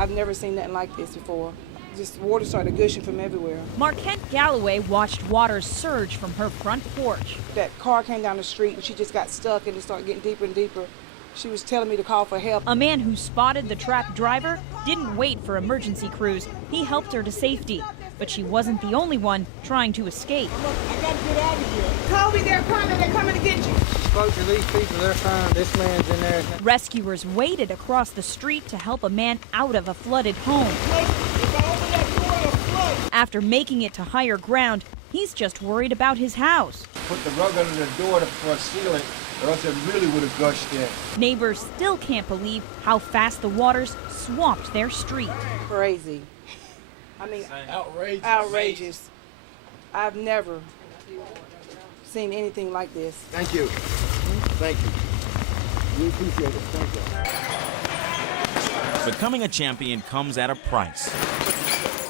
I've never seen nothing like this before. Just water started gushing from everywhere. Marquette Galloway watched water surge from her front porch. That car came down the street and she just got stuck and it started getting deeper and deeper. She was telling me to call for help. A man who spotted the trapped driver didn't wait for emergency crews. He helped her to safety. But she wasn't the only one trying to escape. Look, I gotta get out of here. Toby, they're coming to get you. Spoke to these people, they're fine. This man's in there. Rescuers waited across the street to help a man out of a flooded home. After making it to higher ground, he's just worried about his house. Put the rug under the door to seal it, or else it really would have gushed in. Neighbors still can't believe how fast the waters swamped their street. Crazy. I mean, outrageous. I've never seen anything like this. Thank you. Thank you. We appreciate it. Thank you. Becoming a champion comes at a price.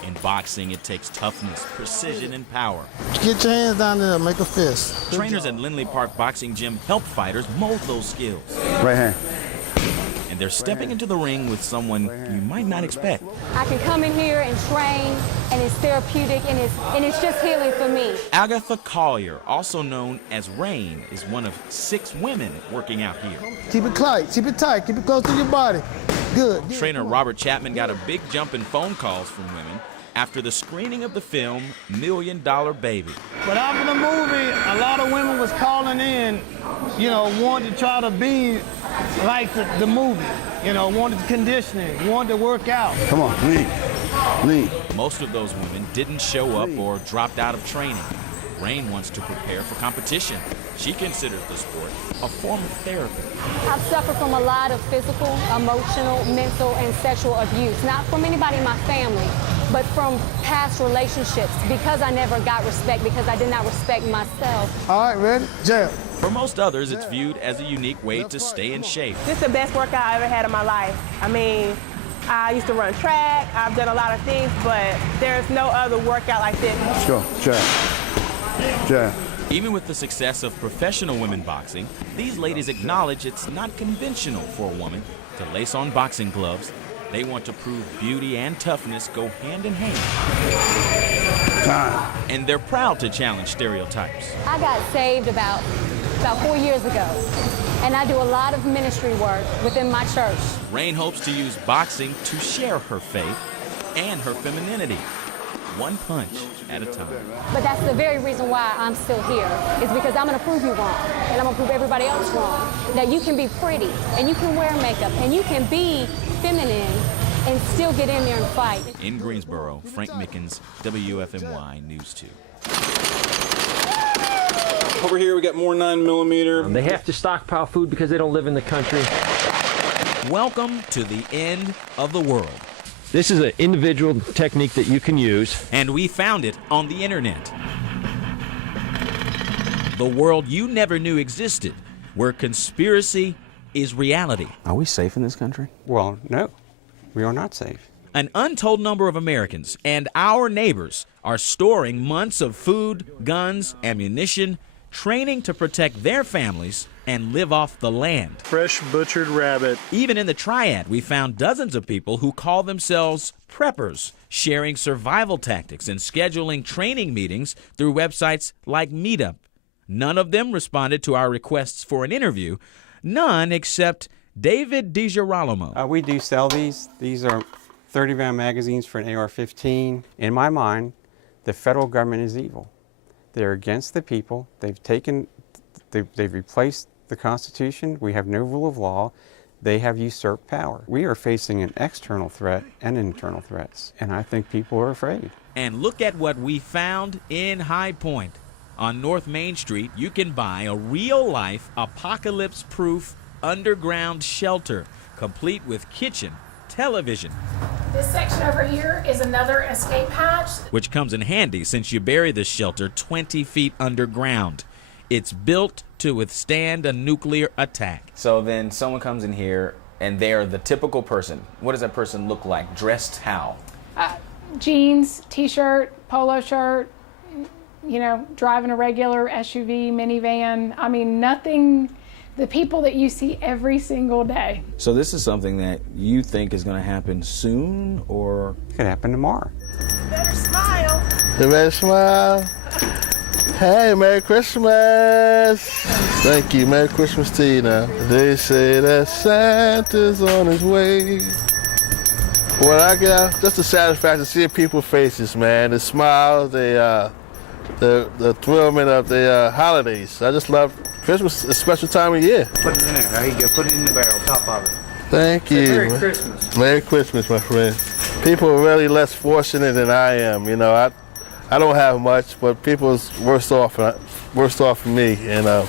In boxing, it takes toughness, precision, and power. Get your hands down there, make a fist. Trainers at Lindley Park Boxing Gym help fighters mold those skills. Right hand. And they're stepping into the ring with someone you might not expect. I can come in here and train, and it's therapeutic, and it's just healing for me. Agatha Collier, also known as Rain, is one of 6 women working out here. Keep it tight, keep it tight, keep it close to your body. Good. Trainer Robert Chapman got a big jump in phone calls from women after the screening of the film $1 Million Baby. But after the movie, a lot of women was calling in, wanted to try to be like the movie, wanted conditioning, wanted to work out. Come on, lean. Most of those women didn't show up or dropped out of training. Rain wants to prepare for competition. She considers the sport a form of therapy. I've suffered from a lot of physical, emotional, mental, and sexual abuse. Not from anybody in my family, but from past relationships, because I never got respect, because I did not respect myself. All right, ready? Jab. For most others, it's viewed as a unique way to stay in shape. This is the best workout I ever had in my life. I mean, I used to run track, I've done a lot of things, but there's no other workout like this. Let's go, jab. Jab. Even with the success of professional women boxing, these ladies acknowledge it's not conventional for a woman to lace on boxing gloves. They want to prove beauty and toughness go hand in hand. Time. And they're proud to challenge stereotypes. I got saved about 4 years ago, and I do a lot of ministry work within my church. Rain hopes to use boxing to share her faith and her femininity, one punch at a time. But that's the very reason why I'm still here, is because I'm going to prove you wrong, and I'm going to prove everybody else wrong, that you can be pretty, and you can wear makeup, and you can be feminine, and still get in there and fight. In Greensboro, Frank Mickens, WFMY News 2. Over here we got more 9mm. They have to stockpile food because they don't live in the country. Welcome to the end of the world. This is an individual technique that you can use. And we found it on the internet. The world you never knew existed, where conspiracy is reality. Are we safe in this country? Well, no, we are not safe. An untold number of Americans and our neighbors are storing months of food, guns, ammunition, training to protect their families and live off the land. Fresh butchered rabbit. Even in the Triad, we found dozens of people who call themselves preppers, sharing survival tactics and scheduling training meetings through websites like Meetup. None of them responded to our requests for an interview. None except David DiGirolamo. We do sell these. These are 30-round magazines for an AR-15. In my mind, the federal government is evil. They're against the people. They've replaced the Constitution. We have no rule of law. They have usurped power. We are facing an external threat and internal threats, and I think people are afraid. And look at what we found in High Point. On North Main Street, you can buy a real-life, apocalypse-proof underground shelter, complete with kitchen, television. This section over here is another escape hatch, which comes in handy since you bury the shelter 20 feet underground. It's built to withstand a nuclear attack. So then someone comes in here and they're the typical person. What does that person look like? Dressed how? jeans, t-shirt, polo shirt, driving a regular SUV, minivan. I mean, nothing the people that you see every single day. So this is something that you think is going to happen soon, or It could happen tomorrow. Better smile. You better smile. Hey, Merry Christmas. Thank you. Merry Christmas to you now. They say that Santa's on his way. What I get, just the satisfaction of seeing people's faces, man. The smiles, the thrillment of the holidays. I just love Christmas, a special time of year. Put it in there. There you go. Put it in the barrel, top of it. Thank you. Merry Christmas. Merry Christmas, my friend. People are really less fortunate than I am. You know, I don't have much, but people's worse off than me. You know,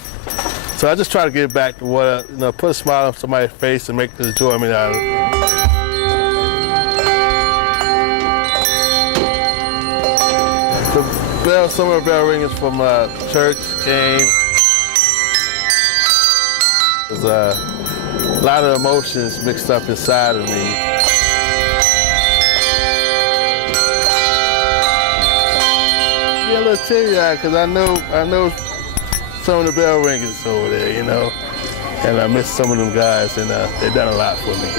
so I just try to give back to what put a smile on somebody's face and make the enjoyment out of it. Some of the bell ringers from church came. There's a lot of emotions mixed up inside of me. Get a little teary-eyed because I know some of the bell ringers over there, you know, and I miss some of them guys, and they've done a lot for me.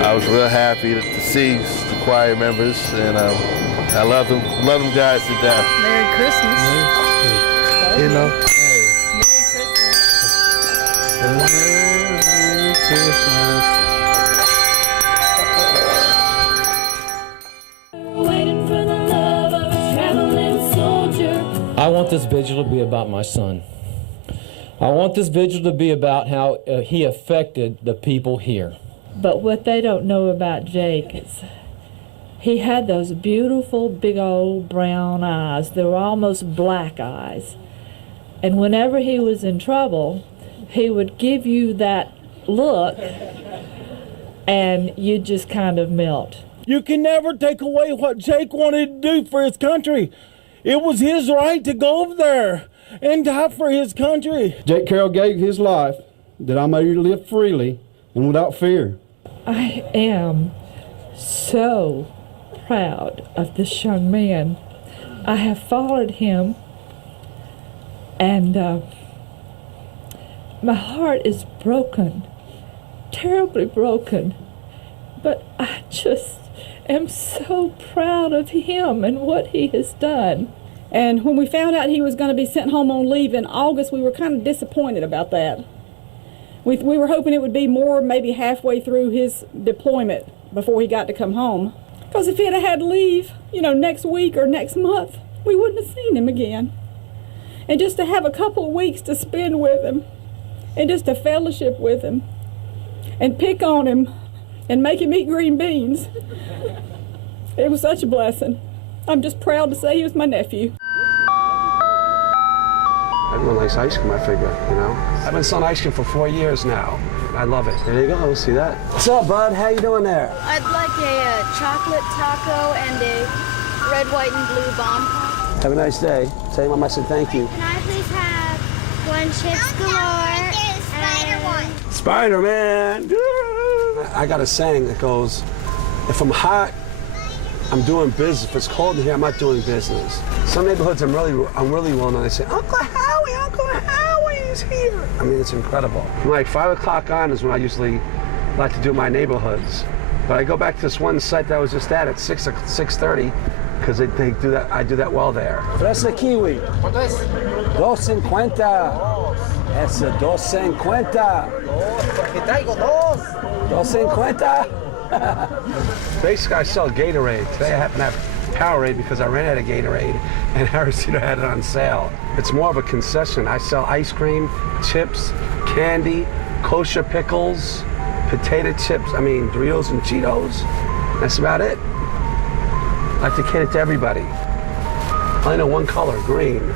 I was real happy to see the choir members, and I love them guys to death. Merry Christmas. You know. Merry Christmas. I want this vigil to be about my son. I want this vigil to be about how he affected the people here. But what they don't know about Jake is he had those beautiful big old brown eyes. They were almost black eyes. And whenever he was in trouble, he would give you that look and you'd just kind of melt. You can never take away what Jake wanted to do for his country. It was his right to go over there and die for his country. Jake Carroll gave his life that I may live freely and without fear. I am so proud of this young man. I have followed him, and my heart is broken, terribly broken, but I just am so proud of him and what he has done. And when we found out he was going to be sent home on leave in August, we were kind of disappointed about that. We were hoping it would be more, maybe halfway through his deployment before he got to come home. Because if he'd have had leave, next week or next month, we wouldn't have seen him again. And just to have a couple of weeks to spend with him, and just to fellowship with him, and pick on him, and make him eat green beans, it was such a blessing. I'm just proud to say he was my nephew. Everyone likes ice cream, I figure, I've been selling ice cream for 4 years now. I love it. There you go, we'll see that. What's up, bud? How you doing there? I'd like a chocolate taco and a red, white, and blue bomb pop. Have a nice day. Tell your mom I said thank you. Can I please have one chips galore? Spider-Man! I got a saying that goes, if I'm hot, I'm doing business. If it's cold in here, I'm not doing business. Some neighborhoods I'm really well known. They say, Uncle Howie is here. I mean, it's incredible. From like 5 o'clock on is when I usually like to do my neighborhoods. But I go back to this one site that I was just at 6:30, because they do that. I do that well there. Fresa kiwi. ¿Cuánto es? $2.50. Es $2.50. Porque traigo dos. $2.50. Basically, I sell Gatorade. Today I happen to have Powerade because I ran out of Gatorade, and Aristino had it on sale. It's more of a concession. I sell ice cream, chips, candy, kosher pickles, potato chips, Doritos and Cheetos. That's about it. I like to cater to everybody. I only know one color, green.